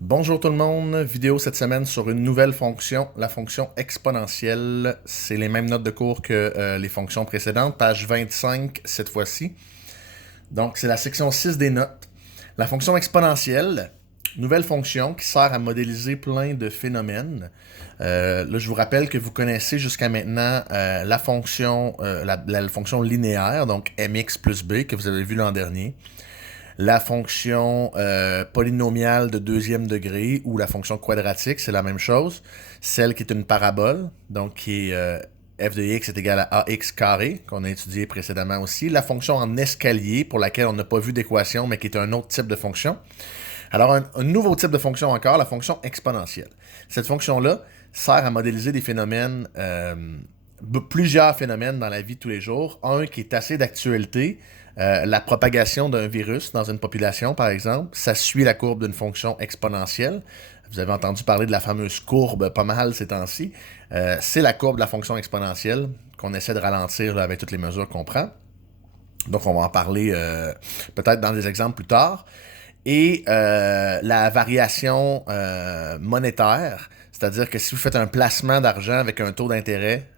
Bonjour tout le monde, vidéo cette semaine sur une nouvelle fonction, la fonction exponentielle. C'est les mêmes notes de cours que les fonctions précédentes, page 25 cette fois-ci. Donc c'est la section 6 des notes. La fonction exponentielle, nouvelle fonction qui sert à modéliser plein de phénomènes. Là je vous rappelle que vous connaissez jusqu'à maintenant la fonction linéaire, donc mx plus b que vous avez vu l'an dernier. La fonction polynomiale de deuxième degré ou la fonction quadratique, c'est la même chose. Celle qui est une parabole, donc qui est f de x est égal à ax carré, qu'on a étudié précédemment aussi. La fonction en escalier, pour laquelle on n'a pas vu d'équation, mais qui est un autre type de fonction. Alors, un nouveau type de fonction encore, la fonction exponentielle. Cette fonction-là sert à modéliser des phénomènes, plusieurs phénomènes dans la vie de tous les jours. Un qui est assez d'actualité, la propagation d'un virus dans une population, par exemple, ça suit la courbe d'une fonction exponentielle. Vous avez entendu parler de la fameuse courbe pas mal ces temps-ci. C'est la courbe de la fonction exponentielle qu'on essaie de ralentir là, avec toutes les mesures qu'on prend. Donc, on va en parler peut-être dans des exemples plus tard. Et la variation monétaire, c'est-à-dire que si vous faites un placement d'argent avec un taux d'intérêt,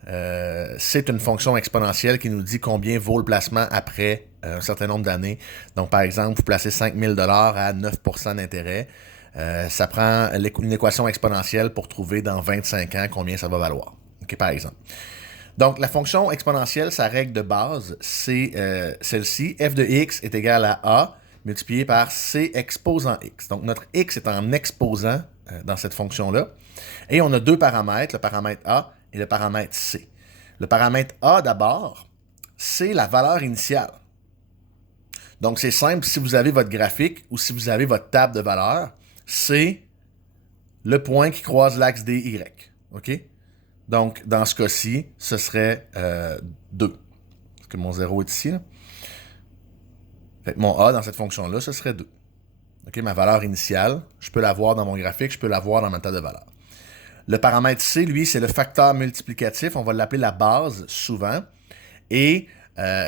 c'est une fonction exponentielle qui nous dit combien vaut le placement après un certain nombre d'années. Donc, par exemple, vous placez 5 000 $ à 9% d'intérêt. Ça prend une équation exponentielle pour trouver dans 25 ans combien ça va valoir. Okay, par exemple. Donc, la fonction exponentielle, sa règle de base, c'est celle-ci. F de x est égal à a multiplié par c exposant x. Donc, notre x est en exposant dans cette fonction-là. Et on a deux paramètres, le paramètre a et le paramètre c. Le paramètre a, d'abord, c'est la valeur initiale. Donc, c'est simple, si vous avez votre graphique ou si vous avez votre table de valeurs, c'est le point qui croise l'axe des y. OK? Donc, dans ce cas-ci, ce serait 2. Parce que mon 0 est ici. Là. Fait que mon A dans cette fonction-là, ce serait 2. Okay, ma valeur initiale, je peux la voir dans mon graphique, je peux la voir dans ma table de valeurs. Le paramètre C, lui, c'est le facteur multiplicatif. On va l'appeler la base souvent. Et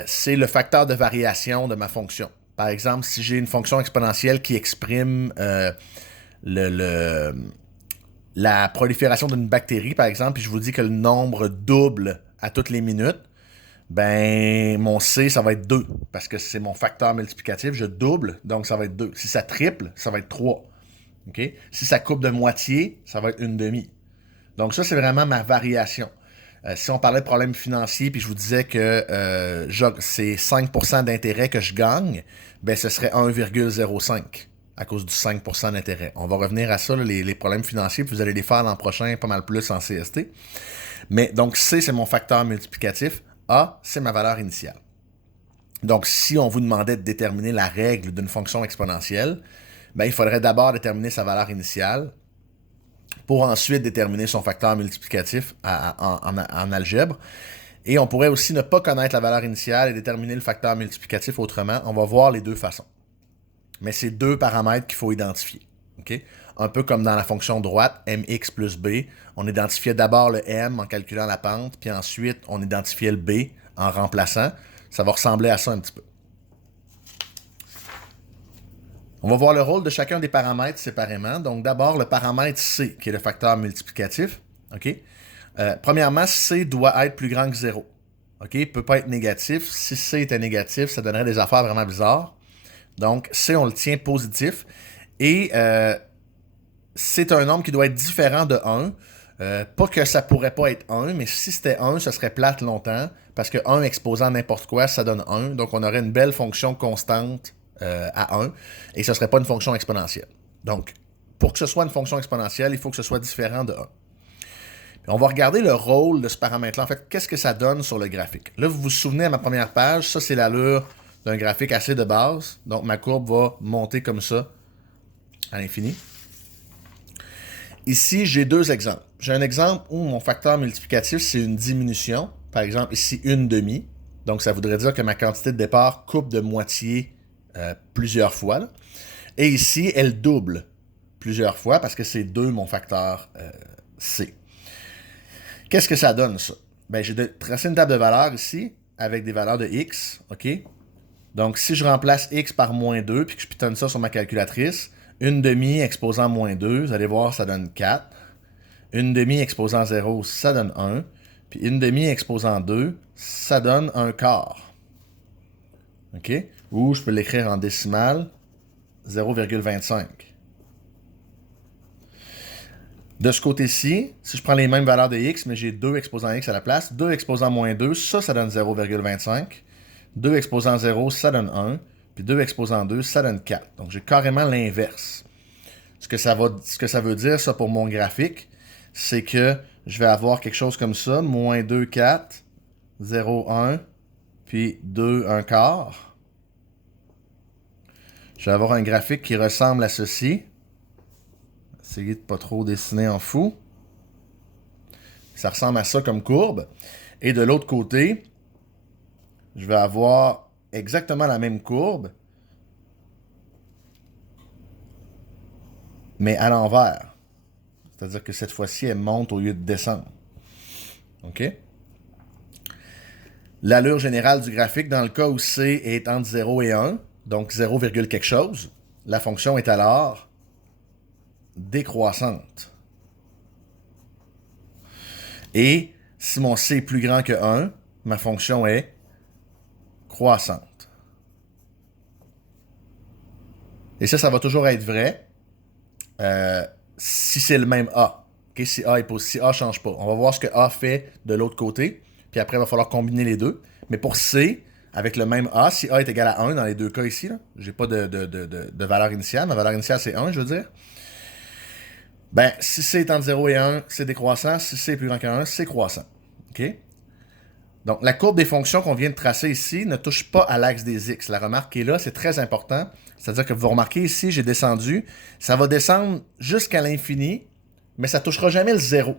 c'est le facteur de variation de ma fonction. Par exemple, si j'ai une fonction exponentielle qui exprime la prolifération d'une bactérie, par exemple, puis je vous dis que le nombre double à toutes les minutes, ben mon C, ça va être 2, parce que c'est mon facteur multiplicatif, je double, donc ça va être 2. Si ça triple, ça va être 3. Okay? Si ça coupe de moitié, ça va être une demi. Donc ça, c'est vraiment ma variation. Si on parlait de problèmes financiers, puis je vous disais que c'est 5% d'intérêt que je gagne, ben ce serait 1,05 à cause du 5% d'intérêt. On va revenir à ça, là, les problèmes financiers, puis vous allez les faire l'an prochain pas mal plus en CST. Mais donc C, c'est mon facteur multiplicatif. A, c'est ma valeur initiale. Donc, si on vous demandait de déterminer la règle d'une fonction exponentielle, ben, il faudrait d'abord déterminer sa valeur initiale pour ensuite déterminer son facteur multiplicatif en algèbre. Et on pourrait aussi ne pas connaître la valeur initiale et déterminer le facteur multiplicatif autrement. On va voir les deux façons. Mais c'est deux paramètres qu'il faut identifier. Okay? Un peu comme dans la fonction droite, mx plus b, on identifiait d'abord le m en calculant la pente, puis ensuite on identifiait le b en remplaçant. Ça va ressembler à ça un petit peu. On va voir le rôle de chacun des paramètres séparément. Donc d'abord le paramètre c, qui est le facteur multiplicatif. Okay? Premièrement, c doit être plus grand que 0. Okay? Il ne peut pas être négatif. Si c était négatif, ça donnerait des affaires vraiment bizarres. Donc c, on le tient positif. Et c'est un nombre qui doit être différent de 1. Pas que ça pourrait pas être 1, mais si c'était 1, ce serait plate longtemps, parce que 1 exposant n'importe quoi, ça donne 1. Donc, on aurait une belle fonction constante à 1, et ce ne serait pas une fonction exponentielle. Donc, pour que ce soit une fonction exponentielle, il faut que ce soit différent de 1. Puis on va regarder le rôle de ce paramètre-là. En fait, qu'est-ce que ça donne sur le graphique? Là, vous vous souvenez à ma première page, ça, c'est l'allure d'un graphique assez de base. Donc, ma courbe va monter comme ça à l'infini. Ici, j'ai deux exemples. J'ai un exemple où mon facteur multiplicatif, c'est une diminution. Par exemple, ici, une demi. Donc, ça voudrait dire que ma quantité de départ coupe de moitié plusieurs fois. Là. Et ici, elle double plusieurs fois parce que c'est 2 mon facteur C. Qu'est-ce que ça donne, ça? Ben, j'ai tracé une table de valeurs ici avec des valeurs de x. OK? Donc, si je remplace x par moins 2 puis que je pitonne ça sur ma calculatrice, Une demi exposant moins 2, vous allez voir, ça donne 4. Une demi exposant 0, ça donne 1. Puis une demi exposant 2, ça donne un quart. OK? Ou je peux l'écrire en décimale, 0,25. De ce côté-ci, si je prends les mêmes valeurs de x, mais j'ai 2 exposant x à la place, 2 exposant moins 2, ça donne 0,25. 2 exposant 0, ça donne 1. Puis 2 exposant 2, ça donne 4. Donc j'ai carrément l'inverse. Ce que ça veut dire, ça, pour mon graphique, c'est que je vais avoir quelque chose comme ça, moins 2, 4, 0, 1, puis 2, 1 quart. Je vais avoir un graphique qui ressemble à ceci. Essayez de ne pas trop dessiner en fou. Ça ressemble à ça comme courbe. Et de l'autre côté, je vais avoir exactement la même courbe, mais à l'envers. C'est-à-dire que cette fois-ci, elle monte au lieu de descendre. OK? L'allure générale du graphique, dans le cas où C est entre 0 et 1, donc 0, quelque chose, la fonction est alors décroissante. Et si mon C est plus grand que 1, ma fonction est croissante. Et ça va toujours être vrai si c'est le même A. Okay? Si A ne change pas. On va voir ce que A fait de l'autre côté. Puis après, il va falloir combiner les deux. Mais pour C, avec le même A, si A est égal à 1 dans les deux cas ici, je n'ai pas de valeur initiale. Ma valeur initiale, c'est 1, je veux dire. Ben, si C est entre 0 et 1, c'est décroissant. Si C est plus grand que 1, c'est croissant. OK? Donc, la courbe des fonctions qu'on vient de tracer ici ne touche pas à l'axe des x. La remarque qui est là, c'est très important. C'est-à-dire que vous remarquez ici, j'ai descendu. Ça va descendre jusqu'à l'infini, mais ça ne touchera jamais le 0.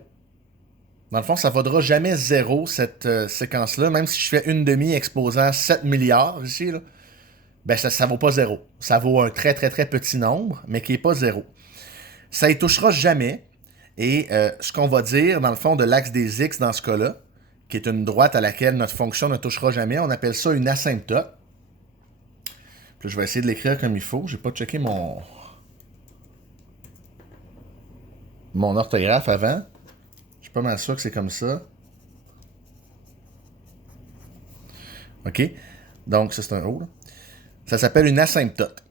Dans le fond, ça ne vaudra jamais 0, cette séquence-là. Même si je fais une demi exposant 7 milliards ici, là, ben ça ne vaut pas 0. Ça vaut un très, très, très petit nombre, mais qui n'est pas 0. Ça ne touchera jamais. Et ce qu'on va dire, dans le fond, de l'axe des x dans ce cas-là, qui est une droite à laquelle notre fonction ne touchera jamais, on appelle ça une asymptote. Puis je vais essayer de l'écrire comme il faut. Je n'ai pas checké mon orthographe avant. Je suis pas mal sûr que c'est comme ça. OK? Donc, ça, c'est un O. Là. Ça s'appelle une asymptote.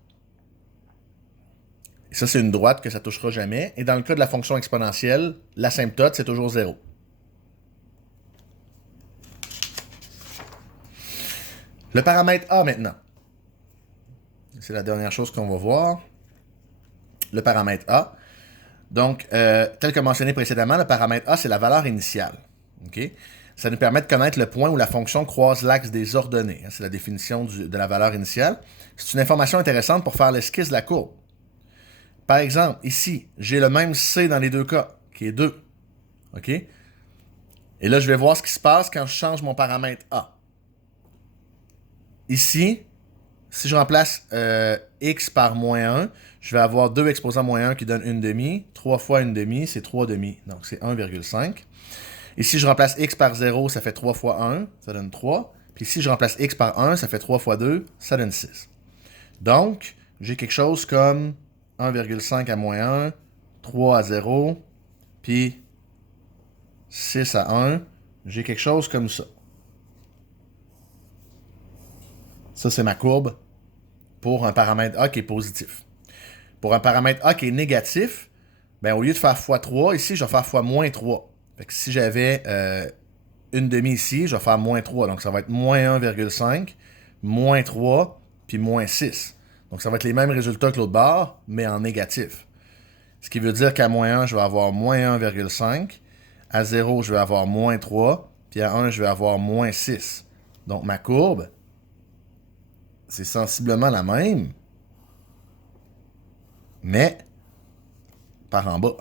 Et ça, c'est une droite que ça ne touchera jamais. Et dans le cas de la fonction exponentielle, l'asymptote, c'est toujours 0. Le paramètre A maintenant. C'est la dernière chose qu'on va voir. Le paramètre A. Donc, tel que mentionné précédemment, le paramètre A, c'est la valeur initiale. Okay? Ça nous permet de connaître le point où la fonction croise l'axe des ordonnées. C'est la définition de la valeur initiale. C'est une information intéressante pour faire l'esquisse de la courbe. Par exemple, ici, j'ai le même C dans les deux cas, qui est 2. OK? Et là, je vais voir ce qui se passe quand je change mon paramètre A. Ici, si je remplace x par moins 1, je vais avoir 2 exposant moins 1 qui donne une demi. 3 fois une demi, c'est 3 demi. Donc, c'est 1,5. Ici, je remplace x par 0, ça fait 3 fois 1, ça donne 3. Puis si je remplace x par 1, ça fait 3 fois 2, ça donne 6. Donc, j'ai quelque chose comme 1,5 à moins 1, 3 à 0, puis 6 à 1. J'ai quelque chose comme ça. Ça, c'est ma courbe pour un paramètre A qui est positif. Pour un paramètre A qui est négatif, ben, au lieu de faire x3, ici, je vais faire x -3. Fait que si j'avais une demi ici, je vais faire -3. Donc, ça va être moins 1,5, moins 3, puis moins 6. Donc, ça va être les mêmes résultats que l'autre barre, mais en négatif. Ce qui veut dire qu'à moins 1, je vais avoir moins 1,5. À 0, je vais avoir moins 3. Puis à 1, je vais avoir moins 6. Donc, ma courbe, c'est sensiblement la même, mais par en bas.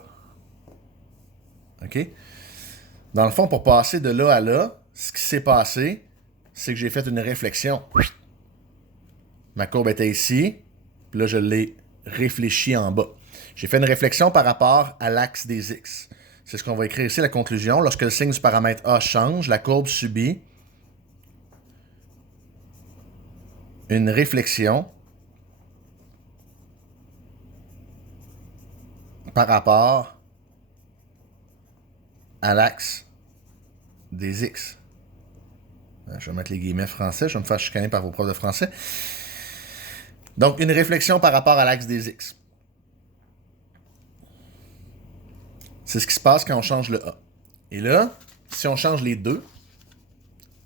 OK? Dans le fond, pour passer de là à là, ce qui s'est passé, c'est que j'ai fait une réflexion. Ma courbe était ici, puis là, je l'ai réfléchie en bas. J'ai fait une réflexion par rapport à l'axe des x. C'est ce qu'on va écrire ici, la conclusion. Lorsque le signe du paramètre A change, la courbe subit une réflexion par rapport à l'axe des X. Je vais mettre les guillemets français, je vais me faire chicaner par vos profs de français. Donc, une réflexion par rapport à l'axe des X. C'est ce qui se passe quand on change le A. Et là, si on change les deux,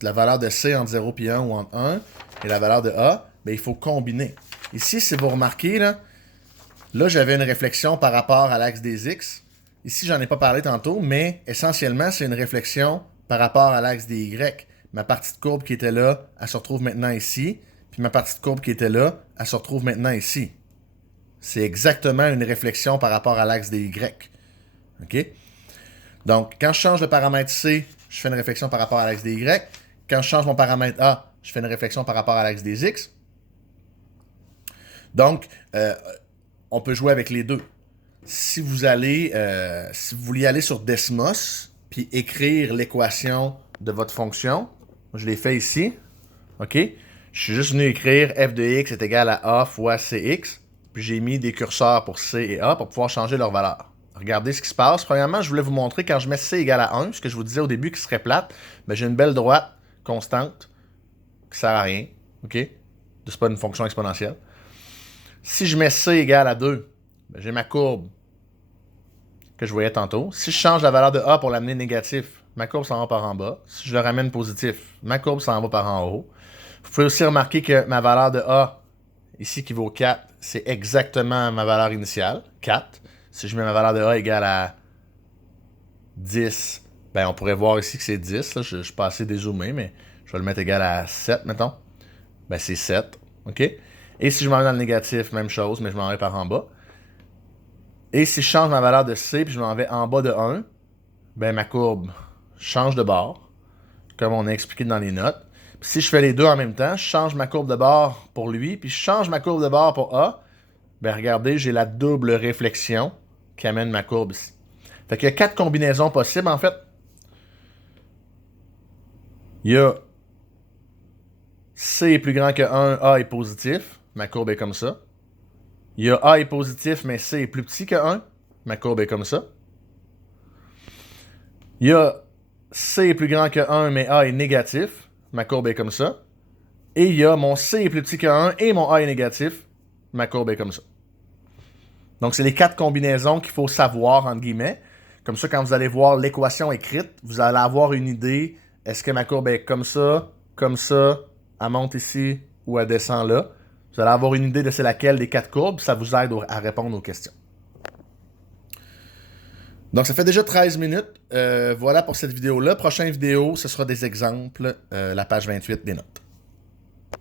la valeur de C entre 0 et 1 ou entre 1 et la valeur de A, ben, il faut combiner. Ici, si vous remarquez, là j'avais une réflexion par rapport à l'axe des X. Ici, j'en ai pas parlé tantôt, mais essentiellement, c'est une réflexion par rapport à l'axe des Y. Ma partie de courbe qui était là, elle se retrouve maintenant ici. Puis ma partie de courbe qui était là, elle se retrouve maintenant ici. C'est exactement une réflexion par rapport à l'axe des Y. OK? Donc, quand je change le paramètre C, je fais une réflexion par rapport à l'axe des Y. Quand je change mon paramètre A, je fais une réflexion par rapport à l'axe des X. Donc, on peut jouer avec les deux. Si vous vouliez aller sur Desmos, puis écrire l'équation de votre fonction, je l'ai fait ici, OK? Je suis juste venu écrire f de x est égal à a fois cx, puis j'ai mis des curseurs pour c et a pour pouvoir changer leur valeur. Regardez ce qui se passe. Premièrement, je voulais vous montrer quand je mets c égale à 1, ce que je vous disais au début qui serait plate, mais j'ai une belle droite constante qui sert à rien, OK? C'est pas une fonction exponentielle. Si je mets c égale à 2, ben j'ai ma courbe que je voyais tantôt. Si je change la valeur de a pour l'amener négatif, ma courbe s'en va par en bas. Si je le ramène positif, ma courbe s'en va par en haut. Vous pouvez aussi remarquer que ma valeur de a, ici qui vaut 4, c'est exactement ma valeur initiale, 4. Si je mets ma valeur de a égale à 10, ben on pourrait voir ici que c'est 10. Là. Je suis pas assez dézoomé, mais je vais le mettre égal à 7, mettons. Ben c'est 7, OK? Et si je m'en vais dans le négatif, même chose, mais je m'en vais par en bas. Et si je change ma valeur de C, puis je m'en vais en bas de 1, ben ma courbe change de bord, comme on a expliqué dans les notes. Puis si je fais les deux en même temps, je change ma courbe de bord pour lui, puis je change ma courbe de bord pour A, ben regardez, j'ai la double réflexion qui amène ma courbe ici. Fait qu'il y a 4 combinaisons possibles, en fait. Il y a C est plus grand que 1, A est positif, ma courbe est comme ça. Il y a A est positif, mais C est plus petit que 1. Ma courbe est comme ça. Il y a C est plus grand que 1, mais A est négatif. Ma courbe est comme ça. Et il y a mon C est plus petit que 1 et mon A est négatif. Ma courbe est comme ça. Donc, c'est les 4 combinaisons qu'il faut savoir, entre guillemets. Comme ça, quand vous allez voir l'équation écrite, vous allez avoir une idée. Est-ce que ma courbe est comme ça, elle monte ici ou elle descend là? Vous allez avoir une idée de c'est laquelle des 4 courbes, ça vous aide à répondre aux questions. Donc, ça fait déjà 13 minutes. Voilà pour cette vidéo-là. Prochaine vidéo, ce sera des exemples, la page 28 des notes.